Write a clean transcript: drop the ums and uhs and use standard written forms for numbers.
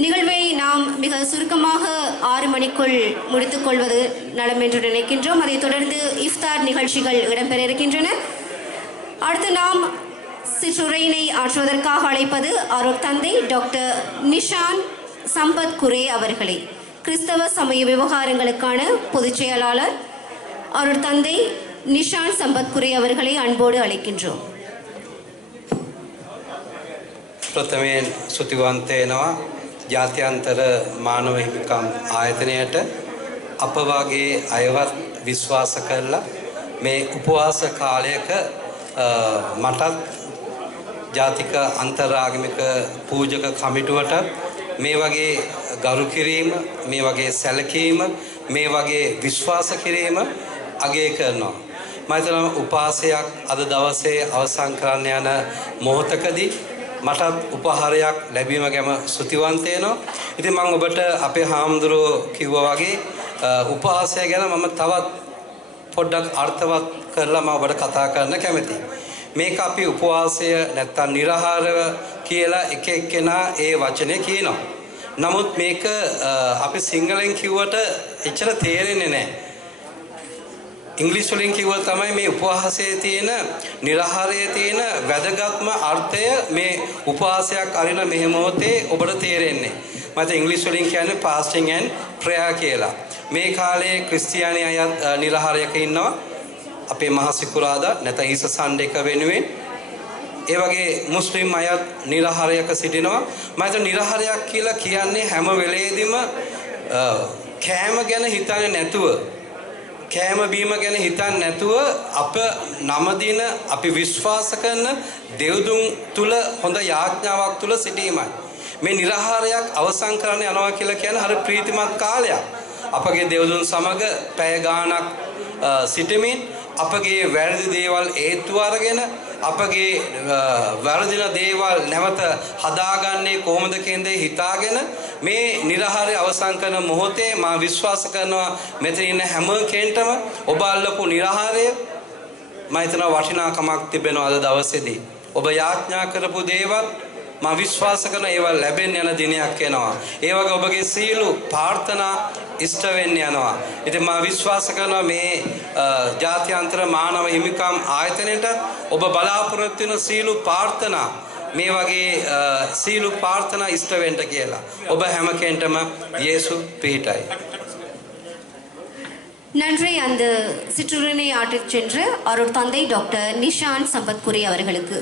நிகழ்வை நாம் மிக சுருக்கமாக 6 மணிக்குள் முடித்துக் கொள்வது நலம் என்று நினைக்கின்றோம். அதைத் தொடர்ந்து இஃப்தார் நிகழ்ச்சிகள் இடம்பெற இருக்கின்றன. அடுத்து நாம் சிற்றுரையினை ஆற்றுவதற்காக அழைப்பது அருட் தந்தை டாக்டர் நிஷான் சம்பத் குரே அவர்களை, கிறிஸ்தவ சமய விவகாரங்களுக்கான பொதுச் செயலாளர் அருட் தந்தை நிஷான் சம்பத் குரே அவர்களை அன்போடு அழைக்கின்றோம். ප්‍රථමයෙන් සුතිවන්ත වෙනවා ජාත්‍යන්තර මානව හිමිකම් ආයතනයට අප වගේ අයවත් විශ්වාස කරලා මේ උපවාස කාලයක මටත් ජාතික අන්තරාගමික පූජක කමිටුවට මේ වගේ ගරු කිරීම, මේ වගේ සැලකීම, මේ වගේ විශ්වාස කිරීම අගය කරනවා. මම හිතනවා උපවාසයක් අද දවසේ අවසන් කරන්න යන මොහොතකදී මටත් උපහාරයක් ලැබීම ගැන සුතිවන්ත වෙනවා. ඉතින් මම ඔබට අපේ හාමුදුරුවෝ කිව්වා වගේ උපවාසය ගැන මම තවත් පොඩ්ඩක් අර්ථවත් කරලා මම ඔබට කතා කරන්න කැමතියි. මේක අපි උපවාසය නැත්තම් නිරාහාරව කියලා එක එක්කෙනා ඒ වචනේ කියනවා. නමුත් මේක අපි සිංහලෙන් කිව්වට එච්චර තේරෙන්නේ නැහැ. ඉංග්‍රීසි වලින් කිව්වොත් තමයි මේ උපවාසයේ තියෙන නිරාහාරයේ තියෙන වැදගත්ම අර්ථය මේ උපවාසයක් අරින මේ මොහොතේ ඔබට තේරෙන්නේ. මම ඉංග්‍රීසි වලින් කියන්නේ fasting and prayer කියලා. මේ කාලේ ක්‍රිස්තියානි අය නිරාහාරයක ඉන්නවා. අපේ මහා සිකුරාදා නැත්නම් ඊස සන්ඩේ එක වෙනුවෙන්. ඒ වගේ මුස්ලිම් අයත් නිරාහාරයක සිටිනවා. මම හිතන නිරාහාරයක් කියලා කියන්නේ හැම වෙලේදීම කෑම ගැන හිතන්නේ නැතුව, කෑම බීම ගැන හිතන්නේ නැතුව අප නම දින අපි විශ්වාස කරන දෙව්දුන් තුල හොඳ යාඥාවක් තුල සිටීමයි. මේ නිරාහාරයක් අවසන් කරන්න යනවා කියලා කියන්නේ හරි ප්‍රීතිමත් කාලයක්. අපගේ දෙව්දුන් සමග පැය ගාණක් සිටමින් අපගේ වැරදි දේවල් හේතු අරගෙන අපගේ වැරදින දේවල් නැවත හදාගන්නේ කොහොමද කියන දේ හිතාගෙන මේ නිරාහාරය අවසන් කරන මොහොතේ මා විශ්වාස කරනවා මෙතන ඉන්න හැම කෙනෙක්ටම ඔබ අල්ලපු නිරාහාරය මම හිතනවා වටිනාකමක් තිබෙනවා අද දවසේදී. ඔබ යාඥා කරපු දේවල් මම විශ්වාස කරන ඒවා ලැබෙන්න යන දිනයක් එනවා. ඒ වගේ ඔබගේ සීල ප්‍රාර්ථනා ඉෂ්ට වෙන්න යනවා. ඉතින් මම විශ්වාස කරනවා මේ ජාත්‍යන්තර මානව හිමිකම් ආයතනයට ඔබ බලාපොරොත්තු වෙන සීල ප්‍රාර්ථනා මේ වගේ සීල ප්‍රාර්ථනා ඉෂ්ට වෙන්න කියලා. ඔබ හැම කෙනෙක්ටම යේසු පිහිටයි. நன்றி. அந்த சிற்றுரையினை ஆற்றிச் சென்ற அருட் தந்தை டாக்டர் நிஷான் சம்பத் குரே அவர்களுக்கு.